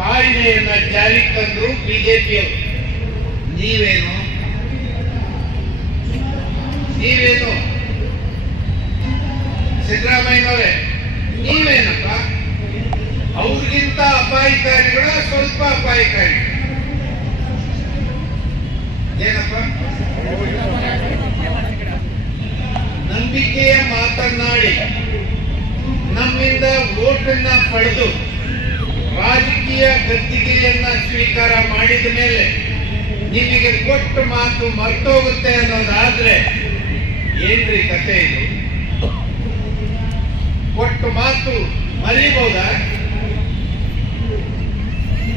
ಯೋಜನೆಯನ್ನ ಜಾರಿಗೆ ತಂದ್ರು ಬಿಜೆಪಿಯವರು. ನೀವೇನು? ನೀವೇನು? ಸಿದ್ದರಾಮಯ್ಯನವರೇ, ನೀವೇನಪ್ಪ? ಅವ್ರಿಗಿಂತ ಅಪಾಯಕಾರಿಗಳ ಸ್ವಲ್ಪ ಅಪಾಯಕಾರಿ ಏನಪ್ಪ? ನಂಬಿಕೆಯ ಮಾತನಾಡಿ ನಮ್ಮಿಂದ ಓಟನ್ನ ಪಡೆದು ರಾಜಕೀಯ ಗದ್ದಿಗೆಯನ್ನ ಸ್ವೀಕಾರ ಮಾಡಿದ ಮೇಲೆ ನಿಮಗೆ ಕೊಟ್ಟ ಮಾತು ಮರ್ತೋಗುತ್ತೆ ಅನ್ನೋದಾದ್ರೆ ಏನ್ರಿ ಕತೆ ಇದು? ಕೊಟ್ಟ ಮಾತು ಮರಿಬಹುದಾ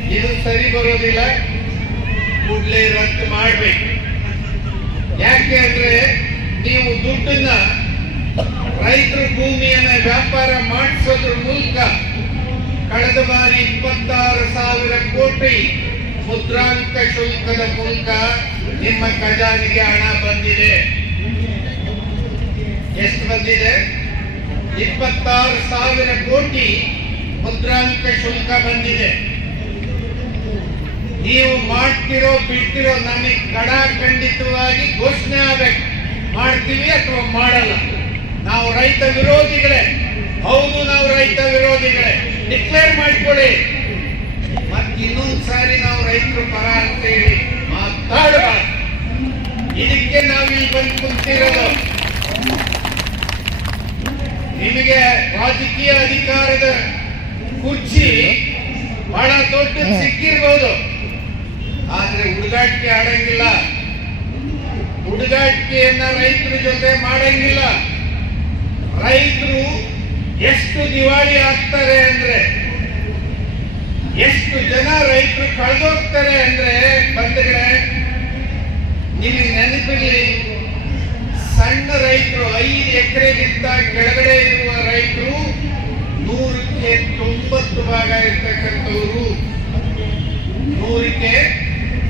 ಇದು ಸರಿ ಬರೋದಿಲ್ಲ, ಕೂಡಲೇ ರದ್ದು ಮಾಡ್ಬೇಕು. ಯಾಕೆ ಅಂದ್ರೆ ನೀವು ದುಡ್ಡನ್ನ ರೈತರ ಭೂಮಿಯನ್ನ ವ್ಯಾಪಾರ ಮಾಡಿಸೋದ್ರ ಮೂಲಕ ಕಳೆದ ಬಾರಿ ಇಪ್ಪತ್ತಾರು ಸಾವಿರ ಕೋಟಿ ಮುದ್ರಾಂಕ ಶುಲ್ಕದ ಮೂಲಕ ನಿಮ್ಮ ಖಜಾನೆಗೆ ಹಣ ಬಂದಿದೆ. ಎಷ್ಟು ಬಂದಿದೆ? ಇಪ್ಪತ್ತಾರು ಸಾವಿರ ಕೋಟಿ ಮುದ್ರಾಂಕ ಶುಲ್ಕ ಬಂದಿದೆ. ನೀವು ಮಾಡ್ತಿರೋ, ಬಿಡ್ತಿರೋ ನಮಗೆ ಕಡಾಖಂಡಿತವಾಗಿ ಘೋಷಣೆ ಆಗಬೇಕು. ಮಾಡ್ತೀವಿ ಅಥವಾ ಮಾಡಲ್ಲ. ನಾವು ರೈತ ವಿರೋಧಿಗಳೇ. ಹೌದು, ನಾವು ರೈತ ವಿರೋಧಿಗಳೇ. ಡಿಕ್ಲೇರ್ ಮಾಡಿಕೊಳ್ಳಿ ಮತ್ತೆ ಇನ್ನೊಂದ್ಸಾರಿ ನಾವು ರೈತರು ಪರ ಅಂತೇಳಿ ಮಾತಾಡಬಾರ್ದು. ಇದಕ್ಕೆ ನಾವು ಇಲ್ಲಿ ಬಂದು ಕುಂತಿರೋದು. ನಿಮಗೆ ರಾಜಕೀಯ ಅಧಿಕಾರದ ಕುರ್ಚಿ ಬಹಳ ದೊಡ್ಡ ಸಿಕ್ಕಿರ್ಬೋದು. ಆದ್ರೆ ಹುಡುಗಾಟಿಕೆ ಆಡಂಗಿಲ್ಲ. ಹುಡುಗಾಟಿಕೆಯನ್ನ ರೈತರ ಜೊತೆ ಮಾಡಂಗಿಲ್ಲ. ರೈತರು ಎಷ್ಟು ದಿವಾಳಿ ಆಗ್ತಾರೆ ಅಂದ್ರೆ, ಎಷ್ಟು ಜನ ರೈತರು ಕಳೆದೋಗ್ತಾರೆ ಅಂದ್ರೆ, ಬಂಧುಗಳೇ, ನಿಮಗೆ ನೆನಪಿಲ್ಲಿ ಸಣ್ಣ ರೈತರು, ಐದು ಎಕರೆಗಿಂತ ಕೆಳಗಡೆ ಇರುವ ರೈತರು ನೂರಕ್ಕೆ ತೊಂಬತ್ತು ಭಾಗ ಇರ್ತಕ್ಕಂಥವ್ರು. ನೂರಕ್ಕೆ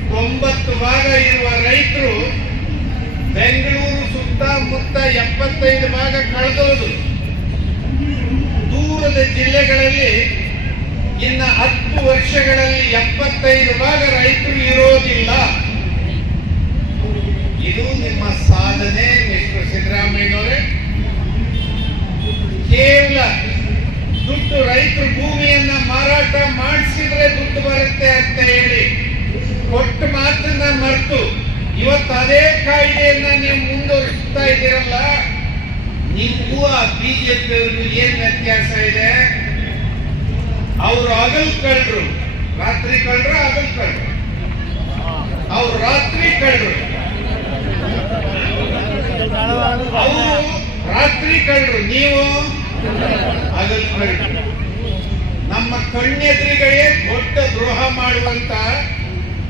ತೊಂಬತ್ತು ಭಾಗ ಇರುವ ರೈತರು ಬೆಂಗಳೂರು ಸುತ್ತಮುತ್ತ ಎಪ್ಪತ್ತೈದು ಭಾಗ ಜಿಲ್ಲೆಗಳಲ್ಲಿ ಇನ್ನ ಹತ್ತು ವರ್ಷಗಳಲ್ಲಿ ಎಪ್ಪತ್ತೈದು ಭಾಗ ರೈತರು ಇರೋದಿಲ್ಲ. ಇದು ನಿಮ್ಮ ಸಾಧನೆ, ಮಿಸ್ಟರ್ ಸಿದ್ದರಾಮಯ್ಯನವರೇ. ಕೇವಲ ದುಡ್ಡು ರೈತರು ಭೂಮಿಯನ್ನ ಮಾರಾಟ ಮಾಡಿಸಿದ್ರೆ ದುಡ್ಡು ಬರುತ್ತೆ ಅಂತ ಹೇಳಿ ಕೊಟ್ಟ ಮಾತನ್ನ ಮರೆತು ಇವತ್ತು ಅದೇ ಕಾಯ್ದೆಯನ್ನ ನೀವು ಮುಂದುವರಿಸ್ತಾ ಇದ್ದೀರಲ್ಲ, ನಿಮಗೂ ಆ ಬಿಜೆಪಿಯವ್ರಿಗೂ ಏನ್ ವ್ಯತ್ಯಾಸ ಇದೆ? ಅವರು ಹಗಲ್ ಕಂಡ್ರು ರಾತ್ರಿ ಕಂಡ್ರ ಹಗಲ್ ಕಂಡ್ರು ಅವ್ರು ರಾತ್ರಿ ಕಂಡ್ರು ಅವರು ರಾತ್ರಿ ಕಂಡ್ರು ನೀವು ಹಗಲ್ ಕಂಡ್ರು ನಮ್ಮ ಕಣ್ಣೆದುರುಗಳೇ ದೊಡ್ಡ ದ್ರೋಹ ಮಾಡುವಂತ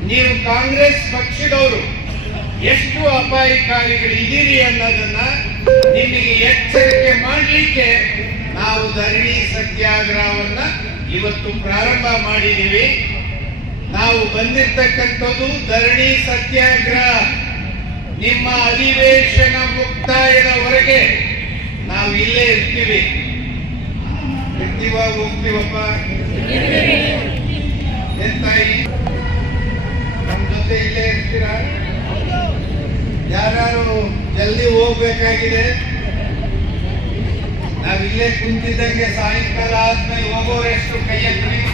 ನೀವು ಕಾಂಗ್ರೆಸ್ ಪಕ್ಷದವರು, ಎಷ್ಟು ಅಪಾಯಕಾರಿಗಳು ಇದೀರಿ ಅನ್ನೋದನ್ನ ನಿಮಗೆ ಎಚ್ಚರಿಕೆ ಮಾಡಲಿಕ್ಕೆ ನಾವು ಧರಣಿ ಸತ್ಯಾಗ್ರಹವನ್ನ ಇವತ್ತು ಪ್ರಾರಂಭ ಮಾಡಿದ್ದೀವಿ. ನಾವು ಬಂದಿರ್ತಕ್ಕಂಥದ್ದು ಧರಣಿ ಸತ್ಯಾಗ್ರಹ. ನಿಮ್ಮ ಅಧಿವೇಶನ ಮುಕ್ತಾಯದವರೆಗೆ ನಾವು ಇಲ್ಲೇ ಇರ್ತೀವಿ. ಇರ್ತೀವ ಹೋಗ್ತೀವಪ್ಪ? ಏನ್ ತಾಯಿ ನಮ್ಮ ಜೊತೆ ಇಲ್ಲೇ ಇರ್ತೀರಾ? ಯಾರು ಜಲ್ದಿ ಹೋಗ್ಬೇಕಾಗಿದೆ? ನಾವ್ ಇಲ್ಲೇ ಕುಂತಿದ್ದಂಗೆ ಸಾಯಂಕಾಲ ಆದ್ಮೇಲೆ ಹೋಗೋರೆಷ್ಟು ಕೈ ಎತ್ತಿ ಎಲ್ಲ